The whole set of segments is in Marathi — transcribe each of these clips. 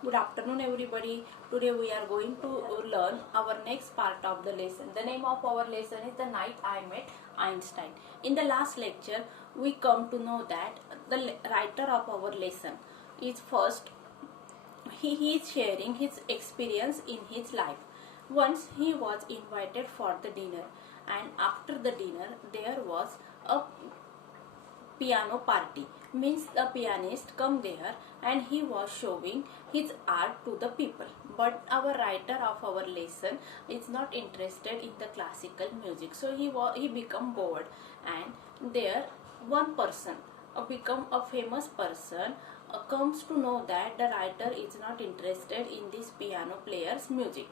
Good afternoon, everybody. Today we are going to learn our next part of the lesson. The name of our lesson is The Night I Met Einstein. In the last lecture, we come to know that the writer of our lesson is first, he is sharing his experience in his life. Once he was invited for the dinner, and after the dinner, there was a piano party. Means the pianist come there and he was showing his art to the people, but our writer of our lesson is not interested in the classical music, so he become bored. And there one person become a famous person comes to know that the writer is not interested in this piano player's music.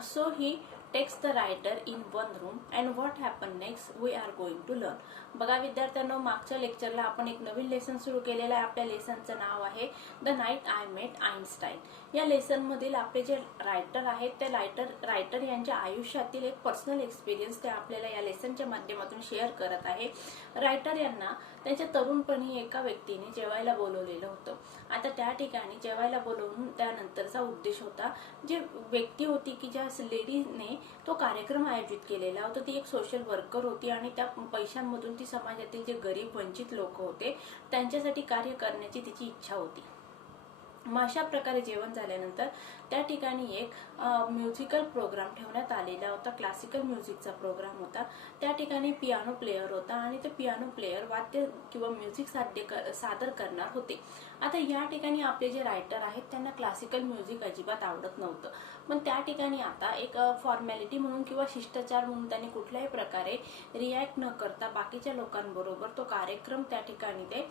So he takes the writer in one room, and what happened next we are going to learn. बघा विद्यार्थ्यांनो, मागच्या लेक्चरला आपण एक नवीन लेसन सुरू केलेलं आहे. आपल्या लेसनचं नाव आहे the night I met Einstein. या लेसन मधील आपले जे रायटर आहेत ते रायटर यांच्या आयुष्यातील एक पर्सनल एक्सपिरियन्स ते आपल्याला या लेसनच्या माध्यमातून शेअर करत आहे. रायटर यांना त्यांच्या तरुणपणी एका व्यक्तीने जेवायला बोलवलेलं होतं. आता त्या ठिकाणी जेवायला बोलवून त्यानंतरचा उद्देश होता, जी व्यक्ती होती की ज्या लेडीने तो कार्यक्रम आयोजित केलेला होता ती एक सोशल वर्कर होती, आणि त्या पैशांमधून ती समाजातील जे गरीब वंचित लोक होते त्यांच्यासाठी कार्य करण्याची तिची इच्छा होती. मग अशा प्रकारे जेवण झाल्यानंतर त्या ठिकाणी एक म्युझिकल प्रोग्राम ठेवण्यात आलेला होता. क्लासिकल म्युझिकचा प्रोग्राम होता. त्या ठिकाणी पियानो प्लेयर होता आणि ते पियानो प्लेयर वाद्य किंवा म्युझिक सादर करणार होते. आता या ठिकाणी आपले जे रायटर आहेत त्यांना क्लासिकल म्युझिक अजिबात आवडत नव्हतं, पण त्या ठिकाणी आता एक फॉर्मॅलिटी म्हणून किंवा शिष्टाचार म्हणून त्यांनी कुठल्याही प्रकारे रिॲक्ट न करता बाकीच्या लोकांबरोबर तो कार्यक्रम त्या ठिकाणी ते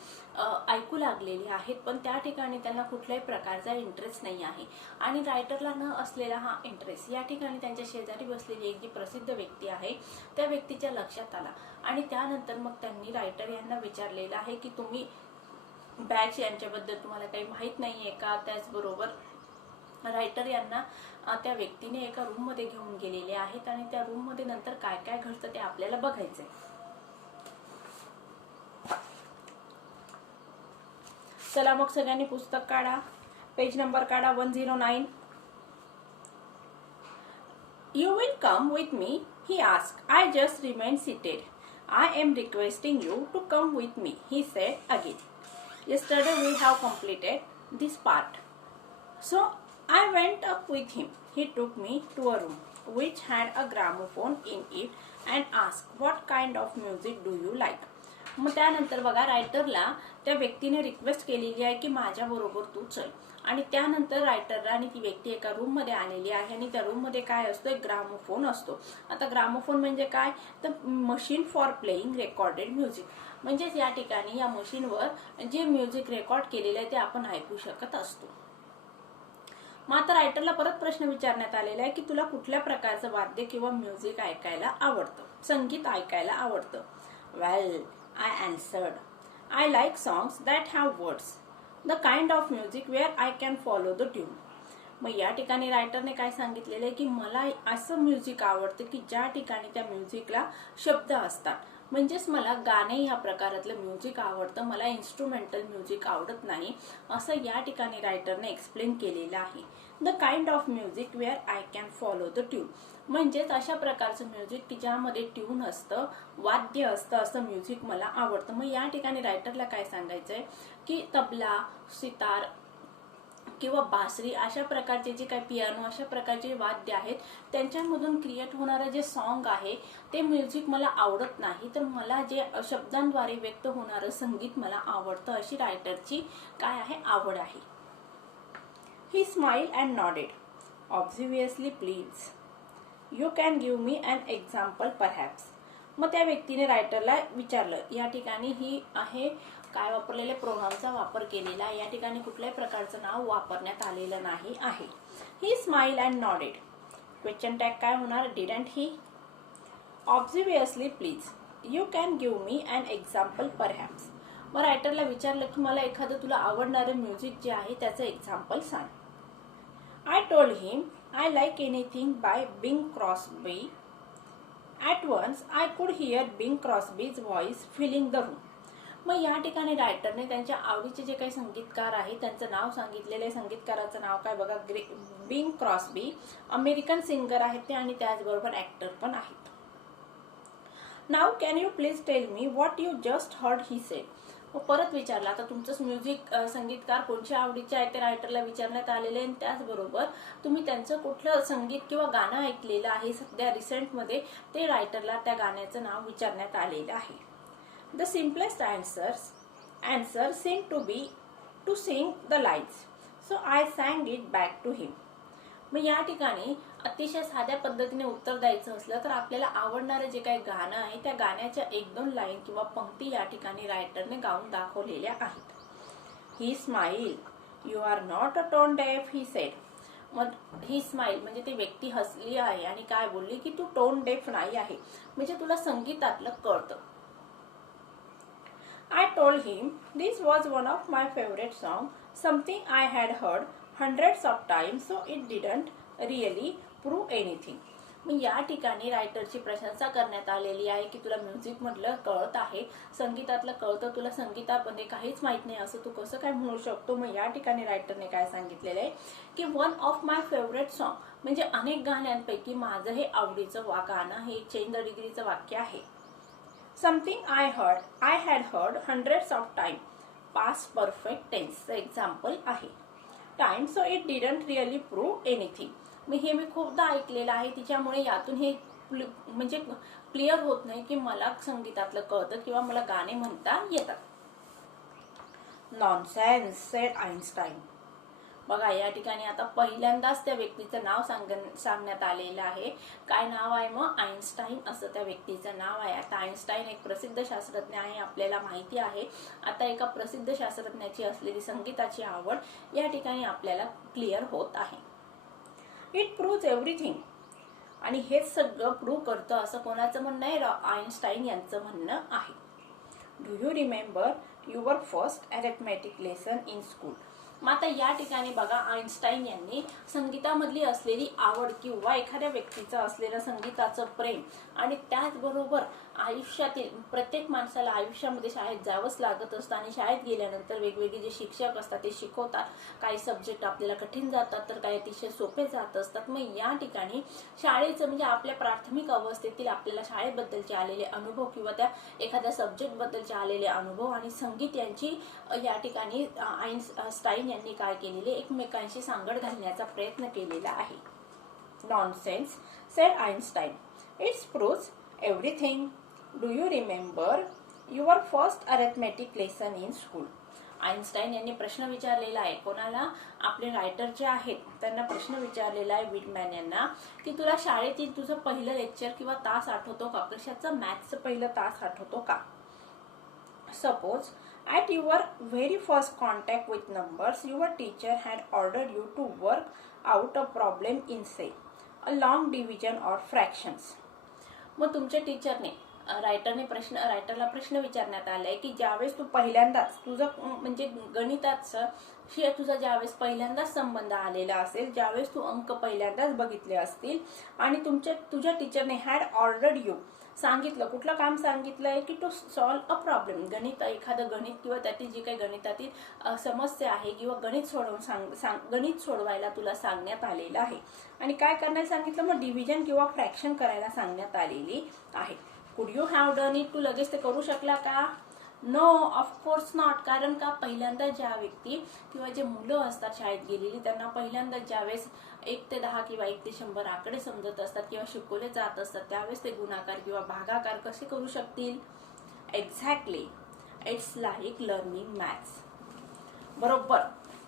ऐकू लागलेले आहेत. पण त्या ठिकाणी त्यांना कुठल्याही प्रकारचा इंटरेस्ट नाही आहे, आणि रायटरला न असलेला हा इंटरेस्ट या ठिकाणी त्यांच्या शेजारी बसलेली एक जी प्रसिद्ध व्यक्ती आहे त्या व्यक्तीच्या लक्षात आला. आणि त्यानंतर मग त्यांनी रायटर यांना विचारलेलं आहे की तुम्ही बॅग्स यांच्याबद्दल तुम्हाला काही माहित नाहीये का. त्याचबरोबर रायटर यांना त्या व्यक्तीने एका रूम मध्ये घेऊन गेलेले आहेत, आणि त्या रूम मध्ये नंतर काय काय घडतं ते आपल्याला बघायचंय. चला मग सगळ्यांनी पुस्तक काढा, पेज नंबर काढा 109. You will come with me, he asked. I just remained seated. I am requesting you to come with me, he said again. Yesterday we have completed this part. So I went up with him. He took me to a room which had a gramophone in it and asked, what kind of music do you like? मग त्यानंतर बघा रायटरला त्या व्यक्तीने रिक्वेस्ट केलेली आहे की माझ्या बरोबर तू चल, आणि त्यानंतर रायटरला आणि ती व्यक्ती एका रूम मध्ये आलेली आहे, आणि त्या रूम मध्ये काय असतो, एक ग्रामोफोन असतो. आता ग्रामोफोन म्हणजे काय, तर machine for playing recorded music. म्हणजेच या ठिकाणी या मशीनवर जे म्युझिक रेकॉर्ड केलेलं आहे ते आपण ऐकू शकत असतो. मग आता रायटरला परत प्रश्न विचारण्यात आलेला आहे की तुला कुठल्या प्रकारचं वाद्य किंवा म्युझिक ऐकायला आवडतं, संगीत ऐकायला आवडतं. वेल, I answered, I like songs that have words, the kind of music where I can follow the tune. मग या ठिकाणी रायटरने काय सांगितलेलं आहे की मला असं म्युझिक आवडतं की ज्या ठिकाणी त्या म्युझिकला शब्द असतात. म्हणजेच मला गाणे या प्रकारातलं म्युझिक आवडतं, मला इन्स्ट्रुमेंटल म्युझिक आवडत नाही, असं या ठिकाणी रायटरने एक्सप्लेन केलेलं आहे. The kind of music wear I can follow the tune. म्हणजेच अशा प्रकारचं म्युझिक की ज्यामध्ये ट्यून असतं, वाद्य असतं, असं म्युझिक मला आवडतं. मग या ठिकाणी रायटरला काय सांगायचंय की तबला, सितार किंवा बासरी अशा प्रकारचे जे काही पियानो अशा प्रकारचे वाद्य आहेत त्यांच्यामधून क्रिएट होणारं जे सॉन्ग आहे ते म्युझिक मला आवडत नाही, तर मला जे शब्दांद्वारे व्यक्त होणारं संगीत मला आवडतं, अशी रायटरची काय आहे, आवड आहे. He smiled and nodded. Obviously please. You can give me an example perhaps. मग त्या व्यक्तीने रायटरला विचारलं. या ठिकाणी ही आहे काय वापरलेले प्रोनाउनचा वापर केलेला आहे. या ठिकाणी कुठल्याही प्रकारचं नाव वापरण्यात आलेलं नाही आहे. He smiled and nodded. Question tag काय होणार, didn't he? Obviously please. You can give me an example perhaps. मग रायटरला विचारलं की मला एखादं तुला आवडणारं म्युझिक जे आहे त्याचं एक्झाम्पल सांग. I told him I like anything by Bing Crosby. At once I could hear Bing Crosby's voice filling the room. मग या ठिकाणी रायटरने त्यांच्या आवडीचे जे काही संगीतकार आहेत त्यांचं नाव सांगितलेले. संगीतकाराचं नाव काय बघा, बिंग क्रॉस्बी. अमेरिकन सिंगर आहेत ते आणि त्याचबरोबर ऍक्टर पण आहेत. नाव can you please tell me what you just heard he said. परत विचारला. आता तुमचं म्युझिक संगीतकार कोणत्या आवडीचे आहे ते रायटरला विचारण्यात आलेले आणि त्याचबरोबर तुम्ही त्यांचं कुठलं संगीत किंवा गाणं ऐकलेलं आहे सध्या रिसेंटमध्ये ते रायटरला त्या गाण्याचं नाव विचारण्यात आलेलं आहे. The simplest answer seemed to be to sing the lines, so I sang it back to him. मग या ठिकाणी अतिशय साध्या पद्धतीने उत्तर द्यायचं असलं तर आपल्याला आवडणारं जे काही गाणं आहे त्या गाण्याच्या 1-2 लाईन किंवा पंक्ती या ठिकाणी रायटरने गाऊन दाखवलेल्या आहेत. He smile, you are not a tone deaf, he said. मग ही स्माईल म्हणजे ती व्यक्ती हसली आहे आणि काय बोलली की तू टोन डेफ नाही आहे, म्हणजे तुला संगीतातलं कळतं. I told him this was one of my favorite songs, something I had heard hundreds of times, so it didn't really prove anything. मग या ठिकाणी रायटरची प्रशंसा करण्यात आलेली आहे की तुला म्युझिक मधलं कळत आहे, संगीतातलं कळतं, तुला संगीतामध्ये काहीच माहित नाही असं तू कसं काय म्हणू शकतो. मग या ठिकाणी रायटरने काय सांगितलेलं आहे की one of my favourite song म्हणजे अनेक गाण्यांपैकी माझं हे आवडीचं गाणं हे चेंज द डिग्रीचं वाक्य आहे. Something I had heard hundreds of times, past perfect tense example आहे. Time, so it didn't really prove anything. मी हे खूपदा ऐकलेलं आहे, तिच्यामुळे यातून हे म्हणजे क्लिअर होत नाही की मला संगीतातलं कळतं किंवा मला गाणे म्हणता येतात. Nonsense, said Einstein. बघा या ठिकाणी आता पहिल्यांदाच त्या व्यक्तीचं नाव सांगण्यात आलेलं आहे. काय नाव आहे मग, आइन्स्टाईन असं त्या व्यक्तीचं नाव आहे. आता आइन्स्टाईन एक प्रसिद्ध शास्त्रज्ञ आहे, आपल्याला माहिती आहे. आता एका प्रसिद्ध शास्त्रज्ञाची असलेली संगीताची आवड या ठिकाणी आपल्याला क्लिअर होत आहे. इट प्रूव्ज एव्हरीथिंग, आणि हेच सगळं प्रूव्ह करतं असं कोणाचं म्हणणं आहे, आइन्स्टाईन यांचं म्हणणं आहे. Do you remember your first arithmetic lesson in school. मग आता या ठिकाणी बघा आइन्स्टाईन यांनी संगीतामधली असलेली आवड किंवा एखाद्या व्यक्तीचं असलेलं संगीताचं प्रेम आणि त्याचबरोबर आयुष्यातील प्रत्येक माणसाला आयुष्यामध्ये शाळेत जावंच लागत असतं आणि शाळेत गेल्यानंतर वेगवेगळे जे शिक्षक असतात ते शिकवतात. काही सब्जेक्ट आपल्याला कठीण जातात तर काही अतिशय सोपे जात असतात. मग या ठिकाणी शाळेचं म्हणजे आपल्या प्राथमिक अवस्थेतील आपल्याला शाळेबद्दलचे आलेले अनुभव किंवा त्या एखाद्या सब्जेक्ट बद्दलचे आलेले अनुभव आणि संगीत यांची या ठिकाणी आइन्स्टाईन यांनी काय केलेले एकमेकांशी सांगड घालण्याचा प्रयत्न केलेला आहे. Nonsense, said Einstein. It's proves everything. Do you remember your first arithmetic lesson in school. Einstein यांनी प्रश्न विचारलेला आहे कोणाला, आपले रायटर जे आहेत त्यांना प्रश्न विचारलेला आहे विटमॅन यांना की तुला शाळेतील तुझं पहिलं लेक्चर किंवा तास आठवतो का, कशाचं मॅथ्सचं पहिलं तास आठवतो का. Suppose at your very first contact with numbers, your teacher had ordered you to work out a problem in say a long division or fractions. मग तुमच्या टीचरने रायटरला प्रश्न विचारण्यात आलाय की ज्यावेळेस तू पहिल्यांदाच तुझं म्हणजे गणिताचं तुझा ज्यावेळेस पहिल्यांदाच संबंध आलेला असेल, ज्यावेळेस तू अंक पहिल्यांदाच बघितले असतील आणि तुझ्या टीचरने हॅड ऑर्डर्ड यू सांगितलं, कुठलं काम सांगितलंय की टू सॉल्व अ प्रॉब्लेम, एखादं गणित किंवा त्यातील जी काही गणितातील समस्या आहे किंवा गणित सोडवायला तुला सांगण्यात आलेलं आहे. आणि काय करायला सांगितलं, मग डिव्हिजन किंवा फ्रॅक्शन करायला सांगण्यात आलेली आहे. Could you have done it, तू लगेच ते करू शकला का. No, of course not. कारण का पहिल्यांदा ज्या व्यक्ती किंवा जे मुलं असतात शाळेत गेलेली त्यांना पहिल्यांदा ज्यावेळेस 1 ते 10 किंवा 1 ते 100 आकडे समजत असतात किंवा शिकवले जात असतात त्यावेळेस ते गुणाकार किंवा भागाकार कसे करू शकतील. Exactly, it's like learning maths. बरोबर,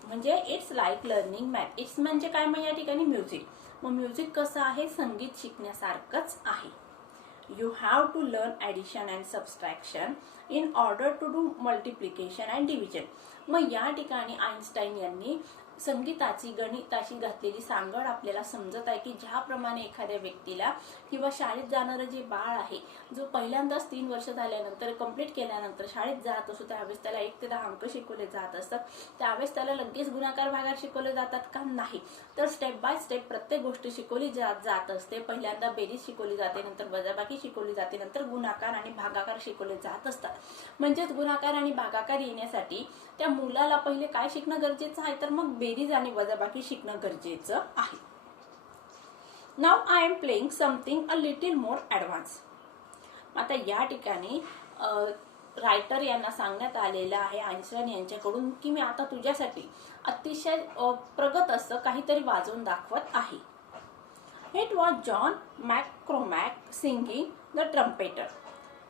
म्हणजे it's like learning math. It's म्हणजे काय, मग या ठिकाणी म्युझिक. मग म्युझिक कसं आहे, संगीत शिकण्यासारखंच आहे. You have to learn addition and subtraction in order to do multiplication and division. मग या ठिकाणी आइन्स्टाईन यांनी संगीताची गणिताची घातलेली सांगड आपल्याला समजत आहे की ज्याप्रमाणे एखाद्या व्यक्तीला किंवा शाळेत जाणारं जे बाळ आहे, जो पहिल्यांदाच 3 वर्ष झाल्यानंतर कंप्लीट केल्यानंतर शाळेत जात असतो, त्यावेळेस त्याला 1 ते 10 अंक शिकवले जात असतात, त्यावेळेस त्याला लगेच गुणाकार भागाकार शिकवले जातात का? नाही. तर स्टेप बाय स्टेप प्रत्येक गोष्ट शिकवली जात असते. पहिल्यांदा बेरीज शिकवली जाते, नंतर वजाबाकी शिकवली जाते, नंतर गुणाकार आणि भागाकार शिकवले जात असतात. म्हणजेच गुणाकार आणि भागाकार येण्यासाठी त्या मुलाला पहिले काय शिकणं गरजेचं आहे, तर मग बेरीज आणि वजाबाकी शिकणं गरजेचं आहे. Now I am playing something a little more advance. आता या ठिकाणी रायटर यांना सांगण्यात आलेलं आहे आइन्स्टाईन यांच्याकडून की मी आता तुझ्यासाठी अतिशय प्रगत असं काहीतरी वाजवून दाखवत आहे. It was John McCormack singing the trumpeter.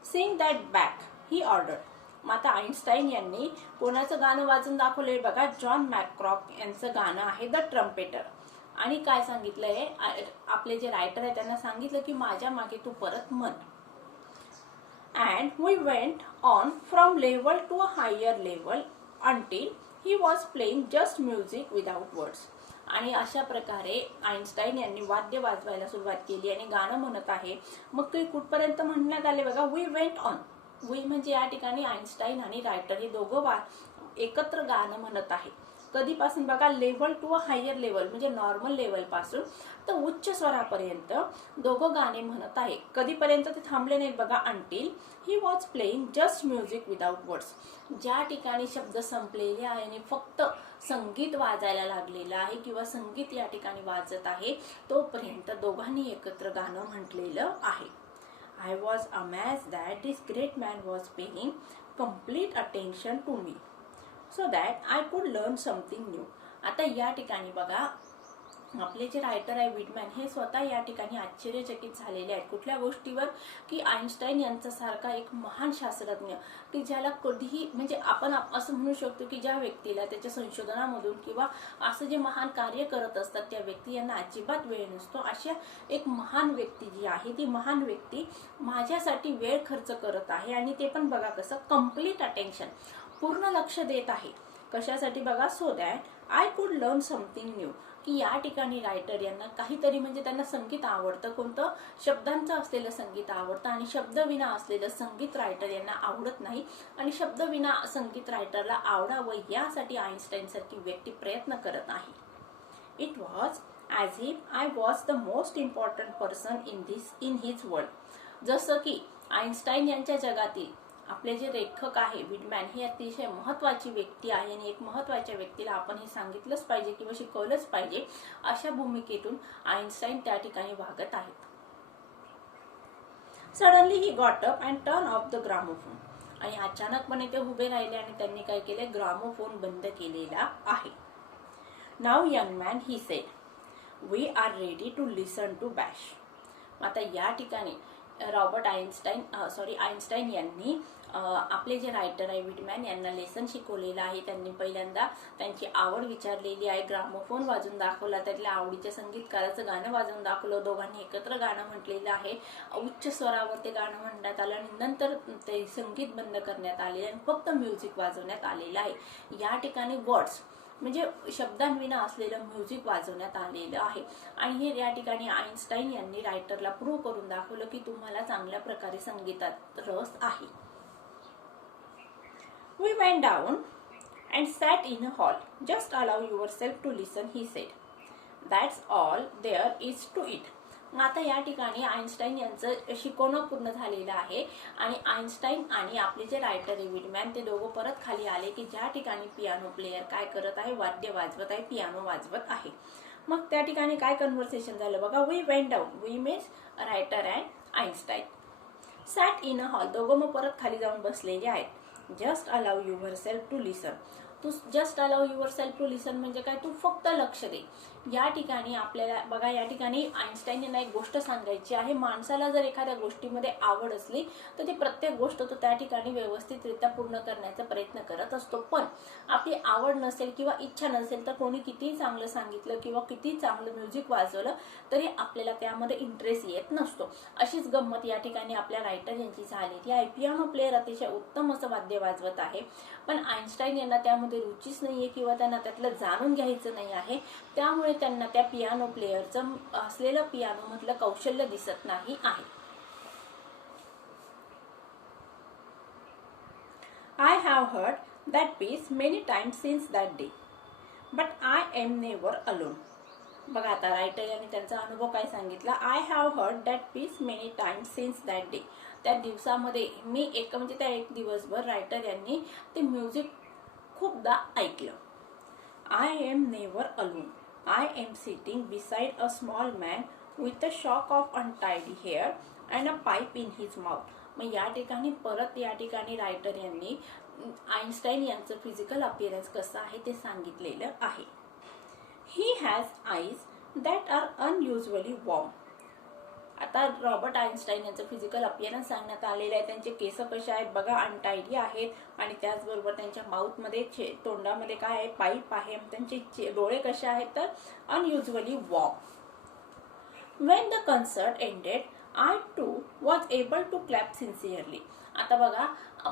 Sing that back he order. मग आता आइन्स्टाईन यांनी कोणाचं गाणं वाजून दाखवलंय बघा, जॉन मॅकक्रॉक यांचं गाणं आहे द ट्रम्पेटर. आणि काय सांगितलंय आपले जे रायटर आहे त्यांना सांगितलं की माझ्या मागे तू परत म्हण. And we went on from level to a higher level until he was playing just music without words. आणि अशा प्रकारे आइन्स्टाईन यांनी वाद्य वाजवायला सुरुवात केली आणि गाणं म्हणत आहे. मग ते कुठपर्यंत म्हणण्यात आले बघा, वी वेंट ऑन. वी म्हणजे या ठिकाणी आइन्स्टाईन आणि रायटर हे दोघं एकत्र गाणं म्हणत आहे. कधीपासून बघा, level to a higher level म्हणजे नॉर्मल लेवल पासून तर उच्च स्वरापर्यंत दोघं गाणे म्हणत आहे. कधीपर्यंत ते थांबले नाहीत बघा, until he was playing just music without words. ज्या ठिकाणी शब्द संपलेले आहे आणि फक्त संगीत वाजायला लागलेलं आहे किंवा संगीत या ठिकाणी वाजत आहे तोपर्यंत दोघांनी एकत्र गाणं म्हटलेलं आहे. I was amazed that this great man was paying complete attention to me so that I could learn something new. आता या ठिकाणी बघा, आपले जे रायटर आहे विटमॅन हे स्वतः या ठिकाणी आश्चर्यचकित झालेले आहेत. कुठल्या गोष्टीवर? की आइन्स्टाईन यांचा सारखा एक महान शास्त्रज्ञ की ज्याला कधीही म्हणजे आपण असं म्हणू शकतो की ज्या व्यक्तीला त्याच्या संशोधनामधून किंवा असं जे महान कार्य करत असतात त्या व्यक्ती यांना अजिबात वेळ नसतो, अशा एक महान व्यक्ती जी आहे ती महान व्यक्ती माझ्यासाठी वेळ खर्च करत आहे. आणि ते पण बघा कसं, कम्प्लीट अटेन्शन, पूर्ण लक्ष देत आहे. कशासाठी बघा, so that I could learn something new. की या ठिकाणी रायटर यांना काहीतरी म्हणजे त्यांना संगीत आवडतं, कोणतं? शब्दांचं असलेलं संगीत आवडतं आणि शब्दविना असलेलं संगीत रायटर यांना आवडत नाही. आणि शब्दविना संगीत रायटरला आवडावं यासाठी आइन्स्टाईन सारखी व्यक्ती प्रयत्न करत आहे. It was as if I was the most important person in his world. जसं की आइन्स्टाईन यांच्या जगातील आपले जे लेखक आहे विटमॅन हे अतिशय महत्वाची व्यक्ती आहे आणि एक महत्वाच्या व्यक्तीला आपण हे सांगितलंच पाहिजे किंवा शिकवलंच पाहिजे, अशा भूमिकेतून आइन्स्टाईन त्या ठिकाणी वागत आहेत. Suddenly he got up and turn off the gramophone. आणि अचानकपणे ते उभे राहिले आणि त्यांनी काय केले, ग्रामोफोन बंद केलेला आहे. Now young man he said, we are ready to listen to Bach. आता या ठिकाणी आइन्स्टाईन यांनी आपले जे रायटर आहे विटमॅन यांना लेसन शिकवलेलं आहे. त्यांनी पहिल्यांदा त्यांची आवड विचारलेली आहे, ग्रामोफोन वाजून दाखवला, त्यातल्या आवडीच्या संगीतकाराचं गाणं वाजवून दाखवलं, दोघांनी एकत्र गाणं म्हटलेलं आहे, उच्च स्वरावर ते गाणं म्हणण्यात आलं आणि नंतर ते संगीत बंद करण्यात आले आणि फक्त म्युझिक वाजवण्यात आलेलं आहे. या ठिकाणी वर्ड्स म्हणजे शब्दांविना असलेलं म्युझिक वाजवण्यात आलेलं आहे. आणि हे या ठिकाणी आइन्स्टाईन यांनी रायटरला प्रूव्ह करून दाखवलं की तुम्हाला चांगल्या प्रकारे संगीतात रस आहे. We went down and sat in a hall. Just allow yourself to listen, he said. That's all there is to it. आता या ठिकाणी आइन्स्टाईन यांचं शिकवणं पूर्ण झालेलं आहे आणि आइन्स्टाईन आणि आपले जे रायटर आहे विटमॅन ते दोघं परत खाली आले की ज्या ठिकाणी पियानो प्लेयर काय करत आहे, वाद्य वाजवत आहे, पियानो वाजवत आहे. मग त्या ठिकाणी काय कन्व्हर्सेशन झालं बघा, we went down. We means writer and Einstein. Sat in a hall, दोघं मग परत खाली जाऊन बसलेले आहेत. Just allow yourself to listen. तू just allow yourself to listen म्हणजे काय, तू फक्त लक्ष दे. या ठिकाणी आपल्याला बघा, या ठिकाणी आइन्स्टाईन यांना एक गोष्ट सांगायची आहे. माणसाला जर एखाद्या गोष्टीमध्ये आवड असली तर ती प्रत्येक गोष्ट तो त्या ठिकाणी व्यवस्थितरित्या पूर्ण करण्याचा प्रयत्न करत असतो. पण आपली आवड नसेल किंवा इच्छा नसेल तर कोणी कितीही चांगलं सांगितलं किंवा किती चांगलं म्युझिक वाजवलं तरी आपल्याला त्यामध्ये इंटरेस्ट येत नसतो. अशीच गंमत या ठिकाणी आपल्या रायटर यांची झालेली आहे. पियानो प्लेयर अतिशय उत्तम असं वाद्य वाजवत आहे पण आइन्स्टाईन यांना त्यामध्ये त्यामध्ये रुचीच नाहीये किंवा त्यांना त्यातलं जाणून घ्यायचं नाही आहे, त्यामुळे त्यांना त्या पियानो प्लेयरचं असलेलं पियानो मधलं कौशल्य दिसत नाही आहे. I have heard that piece many times since that day, but I am never alone. बघा आता रायटर यांनी त्यांचा अनुभव काय सांगितला. I have heard that piece many times since that day. त्या दिवसामध्ये मी म्हणजे त्या एक दिवसभर रायटर यांनी ते म्युझिक खूपदा ऐकलं. I am never alone. I am sitting beside a small man with a shock of untidy hair and a pipe in his mouth. मग या ठिकाणी रायटर यांनी आईन्स्टाईन यांचं फिजिकल अपिअरन्स कसं आहे ते सांगितलेलं आहे. He has eyes that are unusually warm. आता रॉबर्ट आइन्स्टाईन यांचं फिजिकल अपिअरन्स सांगण्यात आलेलं आहे. त्यांचे केस कसे आहेत बघा, अनटायडी आहेत आणि त्याचबरोबर त्यांच्या माउथमध्ये तोंडामध्ये काय आहे, पाईप आहे. त्यांचे डोळे कसे आहेत तर अनयुजुअली warm. When the concert ended, I too was able to clap sincerely. आता बघा,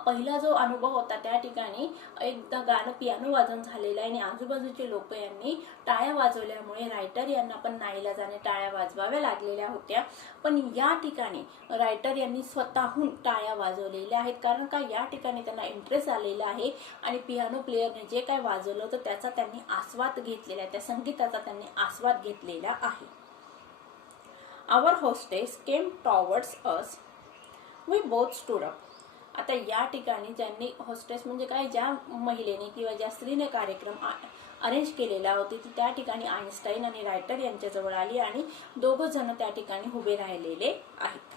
पहिला जो अनुभव होता त्या ठिकाणी एकदा गाणं पियानो वाजवून झालेलं आहे आणि आजूबाजूचे लोक यांनी टाळ्या वाजवल्यामुळे रायटर यांना पण नाईलाजाने टाळ्या वाजवाव्या लागलेल्या होत्या. पण या ठिकाणी रायटर यांनी स्वतःहून टाळ्या वाजवलेल्या आहेत, कारण का या ठिकाणी त्यांना इंटरेस्ट आलेला आहे आणि पियानो प्लेयरने जे काय वाजवलं होतं त्याचा त्यांनी आस्वाद घेतलेला आहे, त्या संगीताचा त्यांनी आस्वाद घेतलेला आहे. Our hostess came towards us. We both stood up. आता या ठिकाणी ज्यांनी होस्टेस म्हणजे काय, ज्या महिलेने किंवा ज्या स्त्रीने कार्यक्रम अरेंज केलेला होता ती त्या ठिकाणी आइन्स्टाईन आणि रायटर यांच्याजवळ आली आणि दोघं जण त्या ठिकाणी उभे राहिलेले आहेत.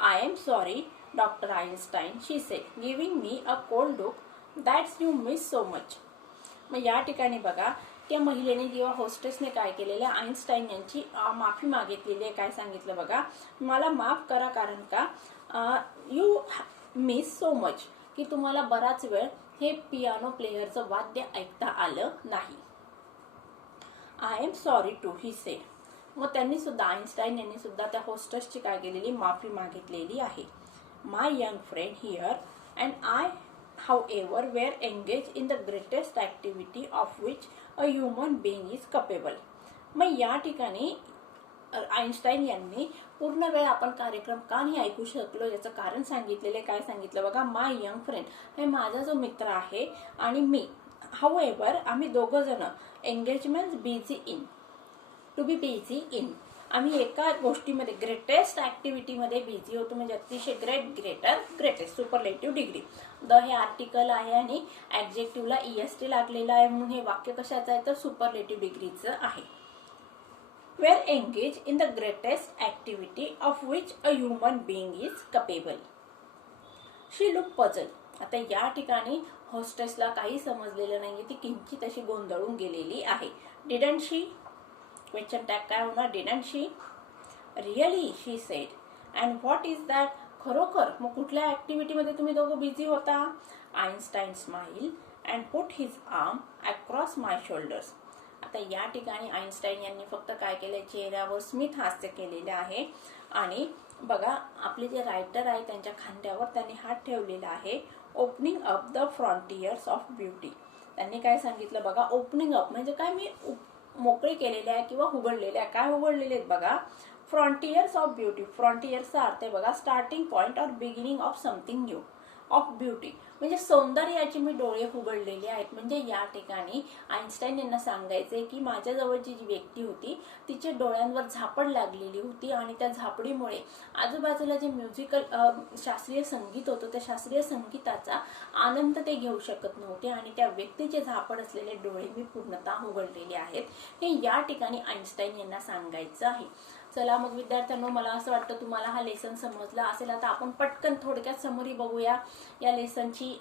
I am sorry doctor Einstein, she sed, giving me a cold look, that's you miss so much. मग या ठिकाणी बघा, त्या महिलेने किंवा होस्टेसने काय केलेलं, आइन्स्टाईन यांची माफी मागितलेली आहे. काय सांगितलं बघा, मला माफ करा कारण का यू मिस सो मच, की तुम्हाला बराच वेळ हे पियानो प्लेयरचं वाद्य ऐकता आलं नाही. I am sorry too, he said. मग त्यांनी सुद्धा, आइन्स्टाईन यांनी सुद्धा त्या होस्टेसची काय केलेली, माफी मागितलेली आहे. My young friend here and I however were engaged in the greatest activity of which a human being is capable. मग या ठिकाणी आइन्स्टाईन यांनी पूर्ण वेळ आपण कार्यक्रम का नाही ऐकू शकलो याचं कारण सांगितलेले. काय सांगितलं बघा, माय यंग फ्रेंड, हे माझा जो मित्र आहे आणि मी, हाऊएव्हर आम्ही दोघं जण, engagement busy in, to be busy in, आम्ही एका गोष्टीमध्ये ग्रेटेस्ट ऍक्टिव्हिटीमध्ये बिझी होतो. म्हणजे अतिशय greater, greatest, superlative degree. The हे आर्टिकल आहे आणि ऍडजेक्टिव्हला EST लागलेला आहे, म्हणून हे वाक्य कशाचं आहे तर सुपरलेटिव्ह डिग्रीचं आहे. Were engage in the greatest activity of which a human being is capable. She look puzzle. आता या ठिकाणी होस्टेसला काही समजलेलं नाहीये, ती किंचित अशी गोंधळून गेलेली आहे. डिडंट शी, क्वेश्चन टॅग काय होणार, didn't she. Really, she sed. And what is that, खरोखर मग कुठल्या ऍक्टिव्हिटीमध्ये तुम्ही दोघं बिझी होता. Einstein smile and put his arm across my shoulders. आता या ठिकाणी आइन्स्टाईन यांनी फक्त काय केलंय, चेहऱ्यावर स्मित हास्य केलेले आहे आणि बघा, आपले जे रायटर आहे त्यांच्या खांद्यावर त्यांनी हात ठेवलेला आहे. Opening up the frontiers of beauty. त्यांनी काय सांगितलं बघा, ओपनिंग अप म्हणजे काय, मी मोकळे केलेले आहे किंवा उघडलेले आहे. काय उघडलेले आहेत बघा, फ्रॉन्टियर्स ऑफ ब्युटी. फ्रॉन्टियर्सचा अर्थ आहे बघा, starting point or beginning of something new. Of beauty म्हणजे सौंदर्याचे मी डोळे उघडलेले आहेत. म्हणजे या ठिकाणी आइन्स्टाईन यांना सांगायचंय की माझ्याजवळची जी व्यक्ती होती तिच्या डोळ्यांवर झापड लागलेली होती आणि त्या झापडीमुळे आजूबाजूला जे म्युझिकल शास्त्रीय संगीत होतं त्या शास्त्रीय संगीताचा आनंद ते घेऊ शकत नव्हते आणि त्या व्यक्तीचे झापड असलेले डोळे मी पूर्णतः उघडलेले आहेत, हे या ठिकाणी आइन्स्टाईन यांना सांगायचं आहे. चला मग विद्यार्थ्यांनो, मला असं वाटतं तुम्हाला हा लेसन समजला असेल. आता आपण पटकन थोडक्यात समरी बघूया या लेसनची.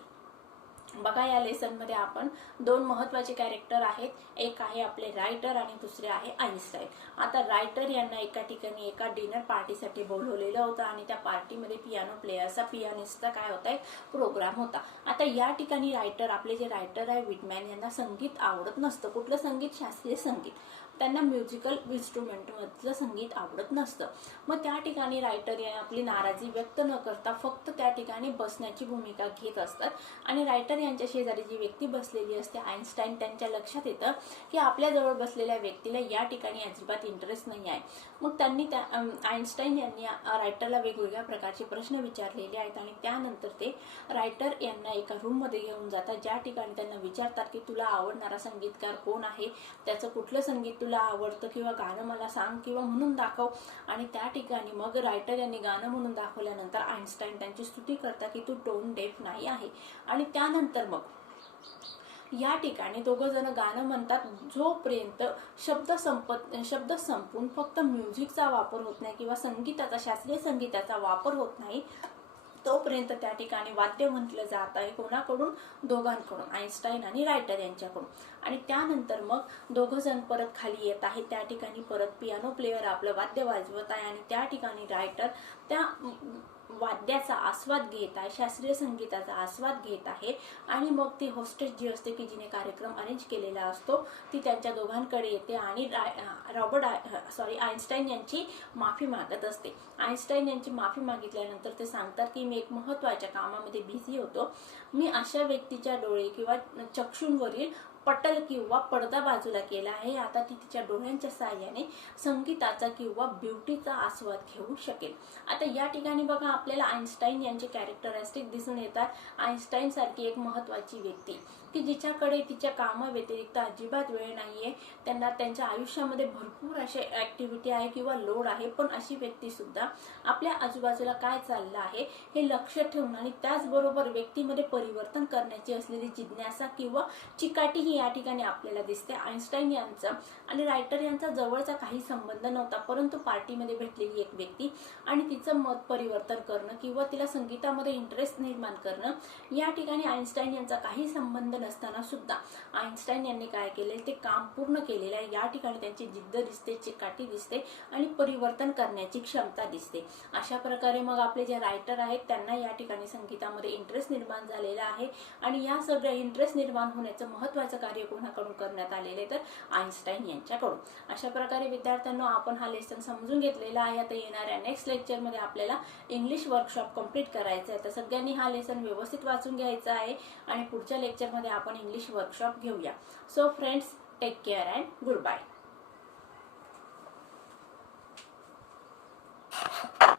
बघा, या लेसन मध्ये आपण दोन महत्वाचे कॅरेक्टर आहेत. एक आहे आपले रायटर आणि दुसरे आहे आइन्स्टाईन. आता रायटर यांना एका ठिकाणी एका डिनर पार्टीसाठी बोलवलेलं होतं आणि त्या पार्टीमध्ये पियानो प्लेयरचा, पियानिस्टचा काय होता, एक प्रोग्राम होता. आता या ठिकाणी रायटर, आपले जे रायटर आहे विटमॅन, यांना संगीत आवडत नसतं. कुठलं संगीत, शास्त्रीय संगीत. त्यांना म्युझिकल इन्स्ट्रुमेंटमधलं संगीत आवडत नसतं. मग त्या ठिकाणी रायटर या आपली नाराजी व्यक्त न करता फक्त त्या ठिकाणी बसण्याची भूमिका घेत असतात. आणि रायटर यांच्या शेजारी जी व्यक्ती बसलेली असते आईन्स्टाईन, त्यांच्या लक्षात येतं की आपल्या जवळ बसलेल्या व्यक्तीला या ठिकाणी अजिबात इंटरेस्ट नाही आहे. मग त्यांनी आईन्स्टाईन यांनी रायटरला वेगवेगळ्या प्रकारचे प्रश्न विचारलेले आहेत आणि त्यानंतर ते रायटर यांना एका रूम मध्ये घेऊन जातात, ज्या ठिकाणी त्यांना विचारतात की तुला आवडणारा संगीतकार कोण आहे, त्याचं कुठलं संगीत तुला आवडतं किंवा गाणं मला सांग किंवा म्हणून दाखव. आणि त्या ठिकाणी मग रायटर यांनी गाणं म्हणून दाखवल्यानंतर आईन्स्टाईन त्यांची स्तुती करतात की तू टोन डेफ नाही आहे. आणि त्यानंतर मग या ठिकाणी दोघं जण गाणं म्हणतात, जोपर्यंत शब्द संपून फक्त म्युझिकचा वापर होत नाही किंवा संगीताचा, शास्त्रीय संगीताचा वापर होत नाही, तोपर्यंत त्या ठिकाणी वाद्य म्हटलं जात आहे. कोणाकडून? दोघांकडून, आईन्स्टाईन आणि रायटर यांच्याकडून. आणि त्यानंतर मग दोघं जण परत खाली येत आहे. त्या ठिकाणी परत पियानो प्लेअर आपलं वाद्य वाजवत आहे आणि त्या ठिकाणी रायटर त्या वाद्याचा आस्वाद घेत आहे, शास्त्रीय संगीताचा आस्वाद घेत आहे. आणि मग ती होस्टेस जी असते की जिने कार्यक्रम अरेंज केलेला असतो, ती त्यांच्या दोघांकडे येते आणि आईन्स्टाईन यांची माफी मागत असते. आईन्स्टाईन यांची माफी मागितल्यानंतर ते सांगतात की मी एक महत्त्वाच्या कामामध्ये बिझी होतो, मी अशा व्यक्तीच्या डोळे किंवा चक्षूंवरील पटल किंवा पडदा बाजूला केला आहे, आता ती तिच्या डोळ्यांच्या साहाय्याने संगीताचा किंवा ब्युटीचा आस्वाद घेऊ शकेल. आता या ठिकाणी बघा आपल्याला आईन्स्टाईन यांचे कॅरेक्टरिस्टिक दिसून येतात. आईन्स्टाईन सारखी एक महत्त्वाची व्यक्ती की जिच्याकडे तिच्या कामाव्यतिरिक्त अजिबात वेळ नाहीये, त्यांना त्यांच्या आयुष्यामध्ये भरपूर असे ऍक्टिव्हिटी आहे किंवा लोड आहे, पण अशी व्यक्ती सुद्धा आपल्या आजूबाजूला काय चाललं आहे हे लक्ष ठेवून आणि त्याचबरोबर व्यक्तीमध्ये परिवर्तन करण्याची असलेली जिज्ञासा किंवा चिकाटी ही या ठिकाणी आपल्याला दिसते. आईन्स्टाईन यांचा आणि रायटर यांचा जवळचा काही संबंध नव्हता, परंतु पार्टीमध्ये भेटलेली एक व्यक्ती आणि तिचं मत परिवर्तन करणं किंवा तिला संगीतामध्ये इंटरेस्ट निर्माण करणं, या ठिकाणी आईन्स्टाईन यांचा काही संबंध नसताना सुद्धा आईन्स्टाईन यांनी काय केले ते काम पूर्ण केलेले आहे. या ठिकाणी त्यांची जिद्द दिसते, चिकाटी दिसते आणि परिवर्तन करण्याची क्षमता दिसते. अशा प्रकारे मग आपले जे रायटर आहेत त्यांना या ठिकाणी संगीतामध्ये इंटरेस्ट निर्माण झालेला आहे. आणि या सगळ्या इंटरेस्ट निर्माण होण्याचं महत्त्वाचं कार्य कोणाकडून करण्यात आलेले तर आईन्स्टाईन यांच्याकडून. अशा प्रकारे विद्यार्थ्यांना आपण हा लेसन समजून घेतलेला आहे. आता येणाऱ्या नेक्स्ट लेक्चरमध्ये आपल्याला इंग्लिश वर्कशॉप कंप्लीट करायचं आहे, तर सगळ्यांनी हा लेसन व्यवस्थित वाचून घ्यायचा आहे आणि पुढच्या लेक्चरमध्ये आपण इंग्लिश वर्कशॉप घेऊया. So friends, take care and good bye.